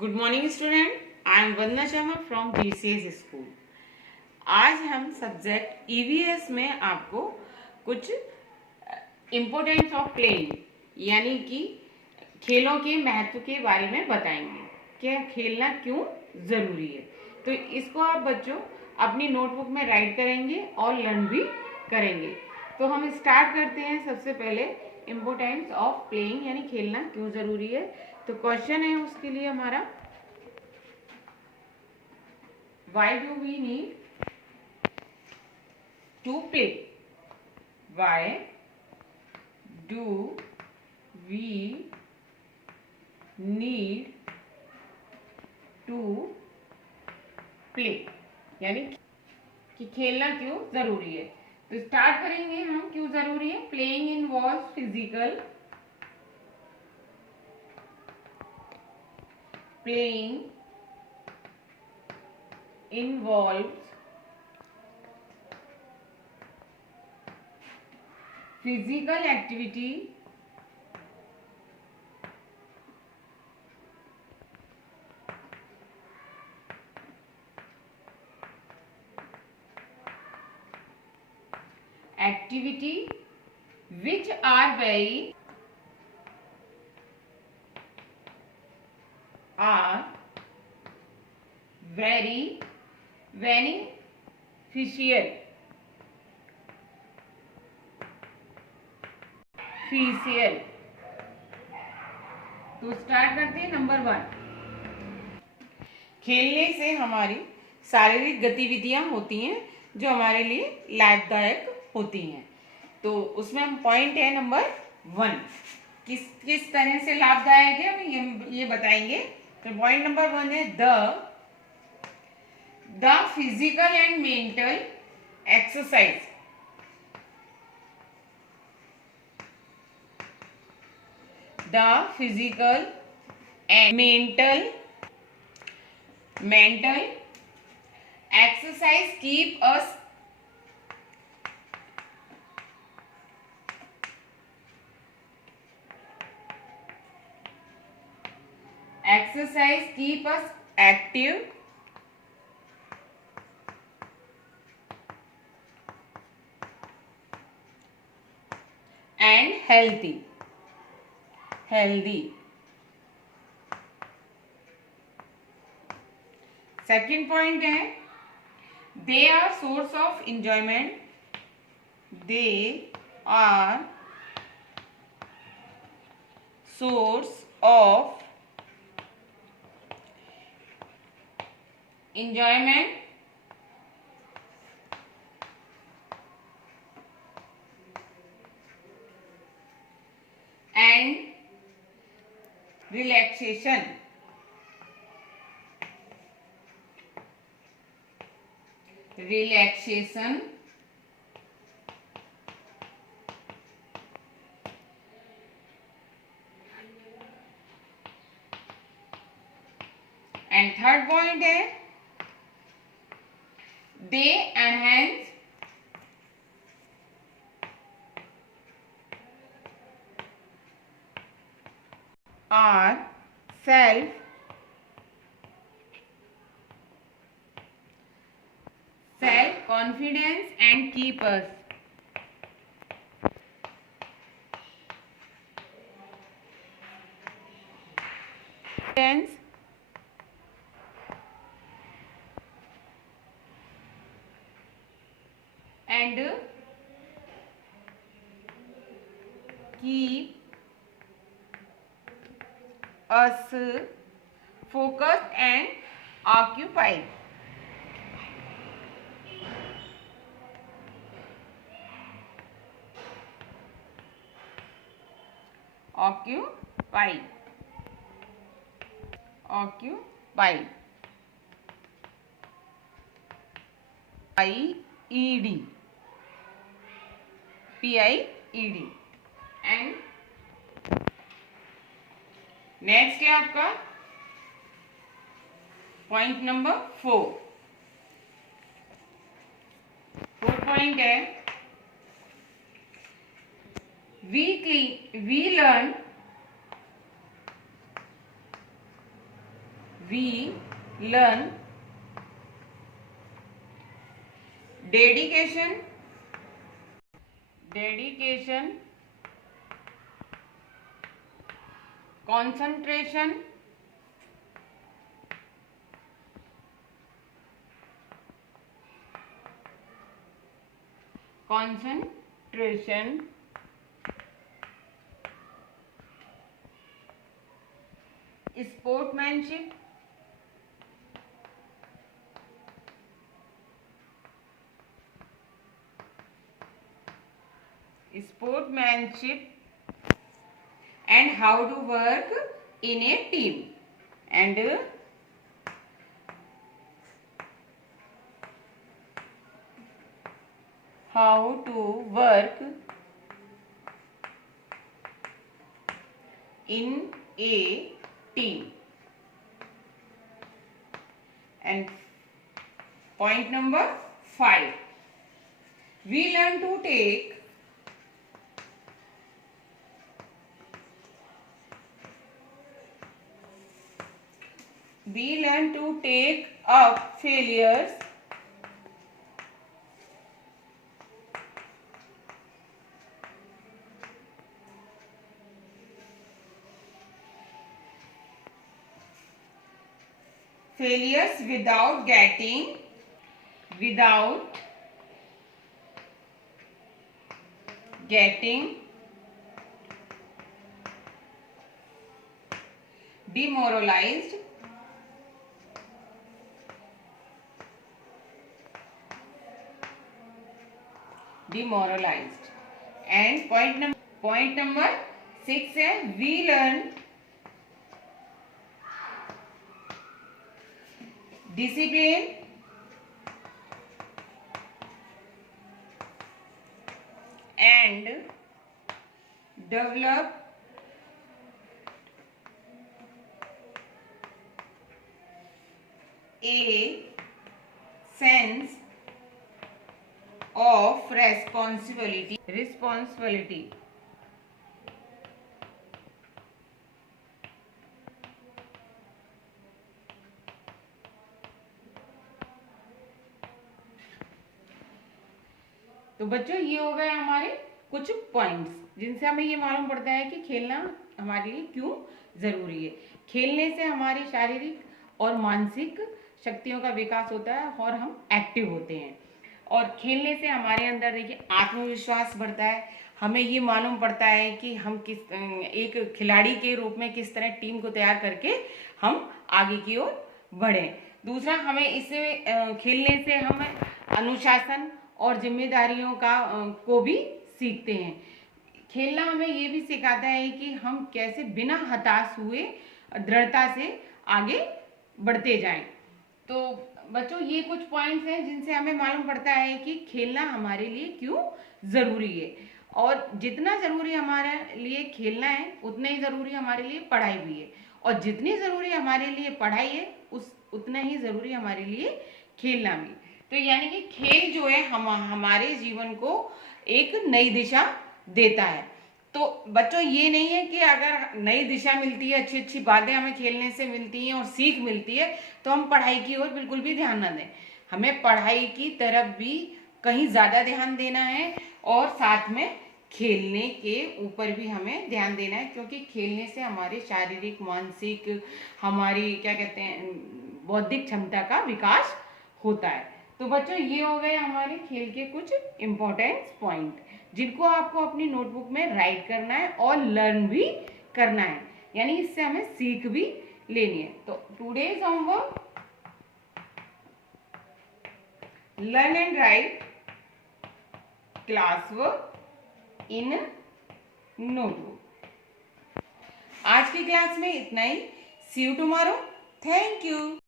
Good morning student, I am Vandana Sharma from BCS school. आज हम subject EVS में आपको कुछ इम्पोर्टेंस ऑफ प्लेइंग यानी कि खेलों के महत्व के बारे में बताएंगे। क्या खेलना क्यों जरूरी है, तो इसको आप बच्चों अपनी नोटबुक में राइट करेंगे और लर्न भी करेंगे। तो हम स्टार्ट करते हैं। सबसे पहले इम्पोर्टेंस ऑफ प्लेइंग यानी खेलना क्यों जरूरी है। तो क्वेश्चन है उसके लिए हमारा, why do we need to play? Why do we need to play यानी कि खेलना क्यों जरूरी है। तो स्टार्ट करेंगे हम, क्यों जरूरी है। Playing involve physical, playing involves physical activity which are very beneficial तो स्टार्ट करते हैं। नंबर 1, खेलने से हमारी शारीरिक गतिविधियां होती हैं जो हमारे लिए लाभदायक होती हैं। तो उसमें हम पॉइंट है नंबर 1, किस किस तरह से लाभदायक है हम ये बताएंगे। तो पॉइंट नंबर 1 है the physical and mental exercise. The physical and mental exercise keep us active and healthy. Second point है they are source of enjoyment. They are source of enjoyment and relaxation. And third point है they enhance our self confidence and keep us and keep us focused and occupied. Occupied. PIED. And next है आपका point number 4। Fourth point है we learn we learn dedication, concentration, sportsmanship, and how to work in a team, and how to work in a team. And point number 5, we learn to take up failures without getting demoralized, and point number 6 है, we learn discipline, and develop a sense of responsibility. तो बच्चों, ये हो गए हमारे कुछ पॉइंट्स जिनसे हमें ये मालूम पड़ता है कि खेलना हमारे लिए क्यों जरूरी है। खेलने से हमारी शारीरिक और मानसिक शक्तियों का विकास होता है और हम एक्टिव होते हैं। और खेलने से हमारे अंदर देखिए आत्मविश्वास बढ़ता है। हमें ये मालूम पड़ता है कि हम एक खिलाड़ी के रूप में किस तरह टीम को तैयार करके हम आगे की ओर बढ़ें। दूसरा, हमें इससे खेलने से हम अनुशासन और जिम्मेदारियों को भी सीखते हैं। खेलना हमें ये भी सिखाता है कि हम कैसे बिना हताश हुए दृढ़ता से आगे बढ़ते जाएं। तो बच्चों, ये कुछ पॉइंट्स हैं जिनसे हमें मालूम पड़ता है कि खेलना हमारे लिए क्यों ज़रूरी है। और जितना ज़रूरी हमारे लिए खेलना है, उतना ही ज़रूरी हमारे लिए पढ़ाई भी है। और जितनी ज़रूरी हमारे लिए पढ़ाई है, उतना ही ज़रूरी हमारे लिए खेलना भी। तो यानी कि खेल जो है हमारे जीवन को एक नई दिशा देता है। तो बच्चों, ये नहीं है कि अगर नई दिशा मिलती है, अच्छी अच्छी बातें हमें खेलने से मिलती हैं और सीख मिलती है, तो हम पढ़ाई की ओर बिल्कुल भी ध्यान न दें। हमें पढ़ाई की तरफ भी कहीं ज़्यादा ध्यान देना है और साथ में खेलने के ऊपर भी हमें ध्यान देना है, क्योंकि खेलने से हमारे शारीरिक, मानसिक, हमारी क्या कहते हैं, बौद्धिक क्षमता का विकास होता है। तो बच्चों, ये हो गए हमारे खेल के कुछ इम्पोर्टेंट पॉइंट जिनको आपको अपनी नोटबुक में राइट करना है और लर्न भी करना है, यानी इससे हमें सीख भी लेनी है। तो today's homework, learn and right class work in notebook. आज की क्लास में इतना ही। सी यू टुमारो। Thank you.